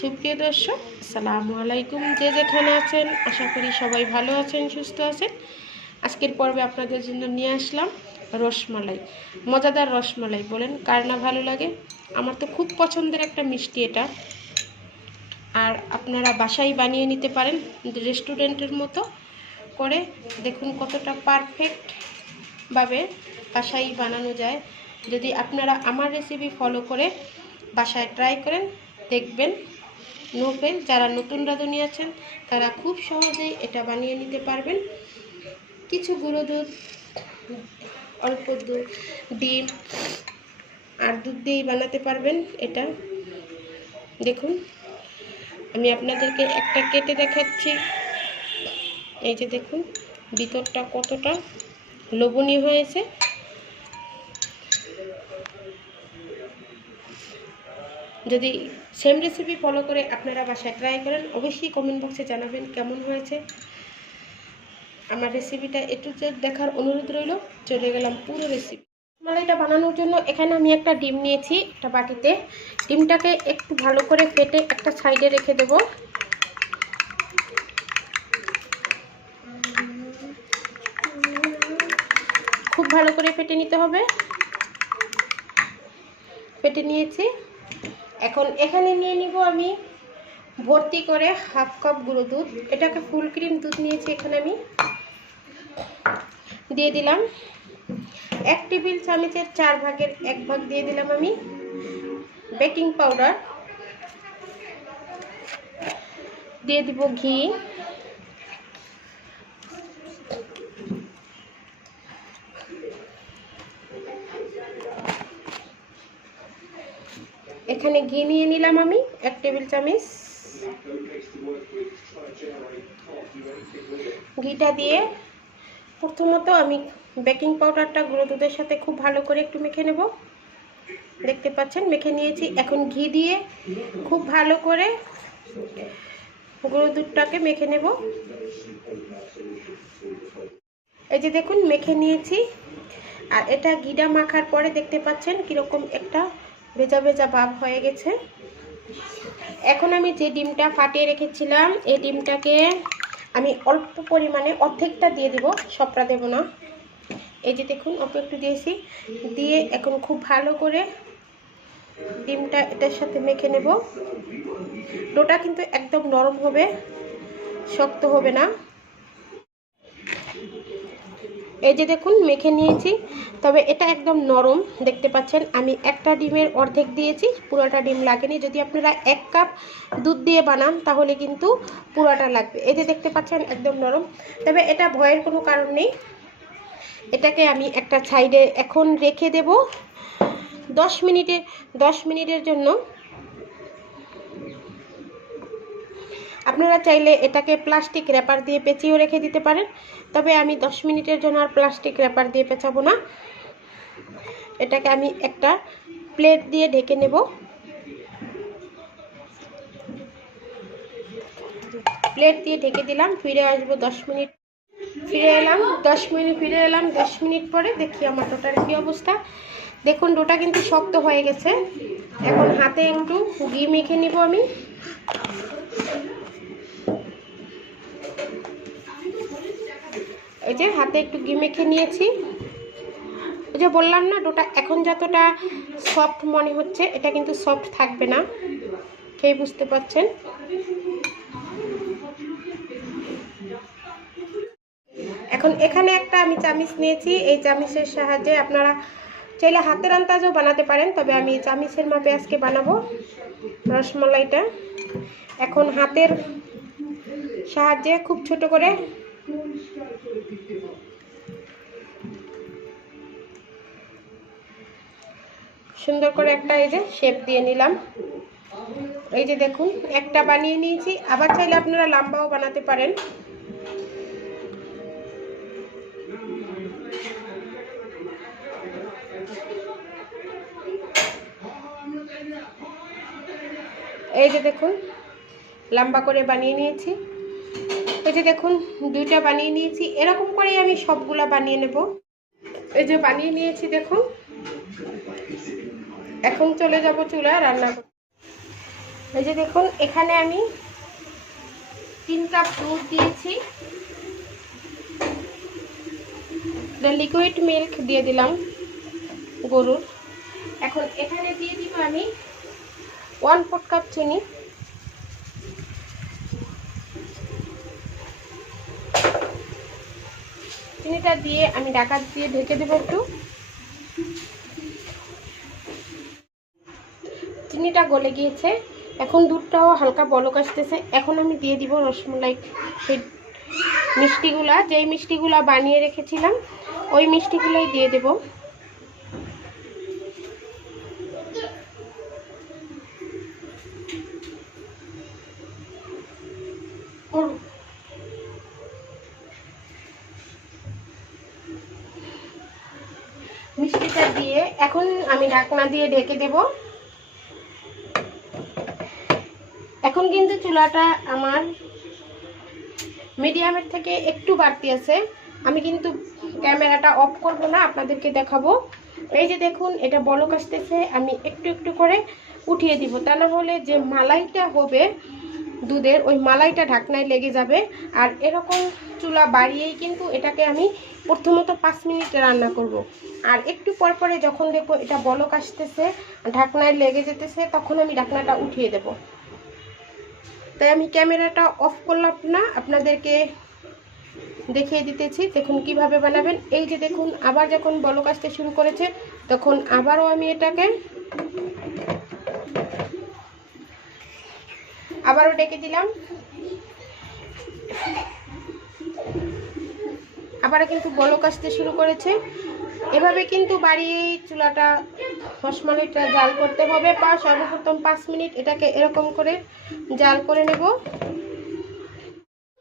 সুপ্রিয় দর্শক, আসসালামু আলাইকুম। যে যেখানে আছেন আশা করি সবাই ভালো আছেন, সুস্থ আছেন। আজকের পর্বে আপনাদের জন্য নিয়ে আসলাম রসমালাই। মজাদার রসমালাই, বলেন কার না ভালো লাগে? আমার তো খুব পছন্দের একটা মিষ্টি এটা। আর আপনারা বাসায় বানিয়ে নিতে পারেন রেস্টুরেন্টের মতো করে। দেখুন কতটা পারফেক্টভাবে বাসায় বানানো যায়। যদি আপনারা আমার রেসিপি ফলো করে বাসায় ট্রাই করেন, দেখবেন নো ফেল। যারা নতুন রাঁধুনি আছেন তারা খুব সহজেই এটা বানিয়ে নিতে পারবেন। কিছু গুঁড়ো দুধ, অল্প দুধ, ডিম আর দুধ দিয়েই বানাতে পারবেন এটা। দেখুন আমি আপনাদেরকে একটা কেটে দেখাচ্ছি। এই যে দেখুন ভিতরটা কতটা লোভনীয় হয়েছে। যদি সেম রেসিপি ফলো করে আপনারা বাসায় ট্রাই করেন, অবশ্যই কমেন্ট বক্সে জানাবেন কেমন হয়েছে। আমার রেসিপিটা একটু দেখার অনুরোধ রইল। চলে গেলাম পুরো রেসিপি। মালাইটা বানানোর জন্য এখানে আমি একটা ডিম নিয়েছি একটা বাটিতে। ডিমটাকে একটু ভালো করে ফেটে একটা সাইডে রেখে দেব। খুব ভালো করে ফেটে নিতে হবে। ফেটে নিয়েছি। এখন এখানে নিয়ে নিব আমি ভর্তি করে হাফ কাপ গুঁড়ো দুধ। এটাকে ফুল ক্রিম দুধ নিয়েছি। এখানে আমি দিয়ে দিলাম 1 টেবিল চামচের 4 ভাগের 1 ভাগ দিয়ে দিলাম আমি বেকিং পাউডার। দিয়ে দিব ঘি, এখানে ঘি নিয়ে নিলাম আমি 1 টেবিল চামচ। ঘিটা দিয়ে প্রথমত আমি বেকিং পাউডারটা গুঁড়ো দুধের সাথে খুব ভালো করে একটু মেখে নেব। দেখতে পাচ্ছেন মেখে নিয়েছি। এখন ঘি দিয়ে খুব ভালো করে গুঁড়ো দুধটাকে মেখে নেব। এই যে দেখুন মেখে নিয়েছি। আর এটা ঘিটা মাখার পরে দেখতে পাচ্ছেন কীরকম একটা ভেজা ভেজা ভাব হয়ে গেছে। এখন আমি যে ডিমটা ফাটিয়ে রেখেছিলাম এই ডিমটাকে আমি অল্প পরিমাণে অর্ধেকটা দিয়ে দেব, সবটা দেব না। এই যে দেখুন অল্প একটু দিয়েছি। দিয়ে এখন খুব ভালো করে ডিমটা এটার সাথে মেখে নেব। ডোটা কিন্তু একদম নরম হবে, শক্ত হবে না। এই যে দেখুন মেখে নিয়েছি, তবে এটা একদম নরম। দেখতে পাচ্ছেন আমি একটা ডিমের অর্ধেক দিয়েছি, পুরোটা ডিম লাগেনি। যদি আপনারা 1 কাপ দুধ দিয়ে বানান তাহলে কিন্তু পুরোটা লাগবে। এই যে দেখতে পাচ্ছেন একদম নরম। তবে এটা ভয়ের কোনো কারণ নেই। এটাকে আমি একটা সাইডে এখন রেখে দেব 10 মিনিটের জন্য। আপনারা চাইলে এটাকে প্লাস্টিক র্যাপার দিয়ে পেঁচিয়েও রেখে দিতে পারেন, তবে আমি 10 মিনিটের জন্য আর প্লাস্টিক র্যাপার দিয়ে পেঁচাবো না। এটাকে আমি একটা প্লেট দিয়ে ঢেকে নেব। প্লেট দিয়ে ঢেকে দিলাম। ফিরে আসবো 10 মিনিট। ফিরে এলাম 10 মিনিট পরে। দেখি আমার ডোটার কী অবস্থা। দেখুন ডোটা কিন্তু শক্ত হয়ে গেছে। এখন হাতে একটু ঘি মেখে নিব আমি। এই যে হাতে একটু ঘি মেখে নিয়েছি। ওই যে বললাম না, ডোটা এখন যতটা সফট মনে হচ্ছে এটা কিন্তু সফট থাকবে না, খেয়ে বুঝতে পারছেন। এখন এখানে একটা আমি চামিচ নিয়েছি। এই চামিচের সাহায্যে আপনারা চাইলে হাতের আন্দাজেও বানাতে পারেন, তবে আমি চামিচের মাপে আজকে বানাবো রসমালাইটা। এখন হাতের সাহায্যে খুব ছোট করে সুন্দর করে একটা এই যে শেপ দিয়ে নিলাম। এই যে দেখুন একটা বানিয়ে নিয়েছি। আবার চাইলে আপনারা লম্বাও বানাতে পারেন। এই যে দেখুন লম্বা করে বানিয়ে নিয়েছি। এই যে দেখুন 2টা বানিয়ে নিয়েছি। এরকম করেই আমি সবগুলা বানিয়ে নেব। এই যে বানিয়ে নিয়েছি দেখুন। এখন চলে যাব চুলায় রান্না করতে। এই যে দেখুন এখানে আমি 3 কাপ দুধ দিয়েছি, লিকুইড মিল্ক দিয়ে দিলাম গরুর। এখন এখানে দিয়ে দিব আমি 1/4 কাপ চিনি, চিনিটা দিয়ে আমি ঢাকা দিয়ে ঢেকে দেবো একটু। চিনিটা গলে গিয়েছে, এখন দুধটাও হালকা বলক আসতেছে। এখন আমি দিয়ে দিব রসমলাই, সেই মিষ্টিগুলা, যেই মিষ্টিগুলা বানিয়ে রেখেছিলাম ওই মিষ্টিগুলোই দিয়ে দেব। মিষ্টিটা দিয়ে এখন আমি ঢাকনা দিয়ে ঢেকে দেব। এখন কিন্তু চুলাটা আমার মিডিয়ামের থেকে একটু বাড়তি আছে। আমি কিন্তু ক্যামেরাটা অফ করব না, আপনাদেরকে দেখাবো। এই যে দেখুন এটা বলক আসতেছে, আমি একটু একটু করে উঠিয়ে দিব, তা না হলে যে মালাইটা হবে দুধের, ওই মালাইটা ঢাকনায় লেগে যাবে। আর এরকম চুলা বাড়িয়েই কিন্তু এটাকে আমি প্রথমত 5 মিনিট রান্না করব। আর একটু পর পরে যখন দেখবো এটা বলক আসতেছে, ঢাকনায় লেগে যেতেছে, তখন আমি ঢাকনাটা উঠিয়ে দেব। তাই আমি ক্যামেরাটা অফ করলাম না, আপনাদেরকে দেখিয়ে দিতেছি দেখুন কিভাবে বানাবেন। এই যে দেখুন আবার যখন বলক আসতে শুরু করেছে তখন আবারও আমি এটাকে আবারও ডেকে দিলাম। আবারও কিন্তু বলক আসতে শুরু করেছে। এভাবে কিন্তু বাড়িয়ে চুলাটা রসমালাইটা জাল করতে হবে। সর্বপ্রথম 5 মিনিট এটাকে এরকম করে জাল করে নেব।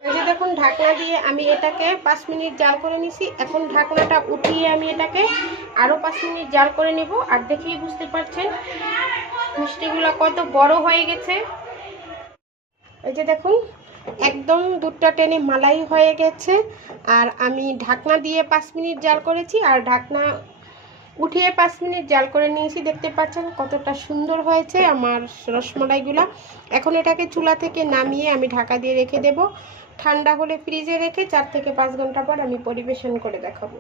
এই যে দেখুন ঢাকনা দিয়ে আমি এটাকে 5 মিনিট জাল করে নিছি। এখন ঢাকনাটা উঠিয়ে আমি এটাকে আরও 5 মিনিট জাল করে নেব। আর দেখেই বুঝতে পারছেন মিষ্টিগুলো কত বড় হয়ে গেছে। এই যে দেখুন একদম দুধটা টেনে মালাই হয়ে গেছে। আর আমি ঢাকনা দিয়ে 5 মিনিট জাল করেছি, আর ঢাকনা উঠিয়ে 5 মিনিট জাল করে নিয়েছি। দেখতে পাচ্ছেন কতটা সুন্দর হয়েছে আমার রসমালাইগুলা। এখন এটাকে চুলা থেকে নামিয়ে আমি ঢাকা দিয়ে রেখে দেব। ঠান্ডা হলে ফ্রিজে রেখে 4 থেকে 5 ঘন্টা পর আমি পরিবেশন করে দেখাবো।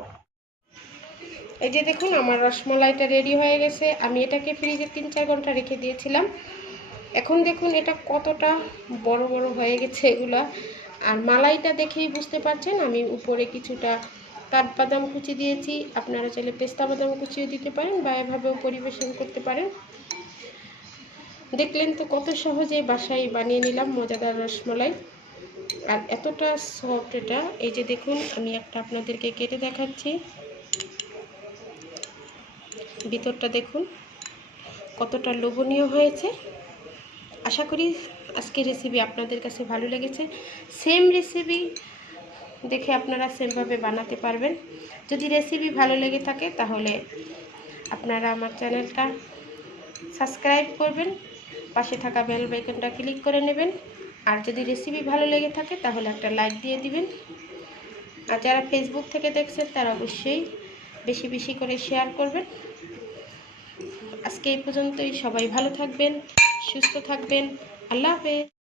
এই যে দেখুন আমার রসমালাইটা রেডি হয়ে গেছে। আমি এটাকে ফ্রিজে 3-4 ঘন্টা রেখে দিয়েছিলাম। এখন দেখুন এটা কতটা বড় বড় হয়ে গেছে এগুলা। আর মালাইটা দেখেই বুঝতে পারছেন আমি উপরে কিছুটা কাঠবাদাম কুচি দিয়েছি। আপনারা চাইলে পেস্তা বাদাম কুচিও দিতে পারেন বা এভাবেও পরিবেশন করতে পারেন। দেখলেন তো কত সহজে বাসায় বানিয়ে নিলাম মজাদার রসমালাই। আর এতটা সফট এটা। এই যে দেখুন আমি একটা আপনাদেরকে কেটে দেখাচ্ছি, ভিতরটা দেখুন কতটা লোভনীয় হয়েছে। আশা করি আজকের রেসিপি আপনাদের কাছে ভালো লেগেছে। সেম রেসিপি দেখে আপনারা সেমভাবে বানাতে পারবেন। যদি রেসিপি ভালো লেগে থাকে তাহলে আপনারা আমার চ্যানেলটা সাবস্ক্রাইব করবেন, পাশে থাকা বেল আইকনটা ক্লিক করে নেবেন। আর যদি রেসিপি ভালো লেগে থাকে তাহলে একটা লাইক দিয়ে দিবেন। আর যারা ফেসবুক থেকে দেখছেন তারা অবশ্যই বেশি বেশি করে শেয়ার করবেন। আজকে এই পর্যন্তই। সবাই ভালো থাকবেন, সুস্থ থাকবেন। আল্লাহ হাফেজ।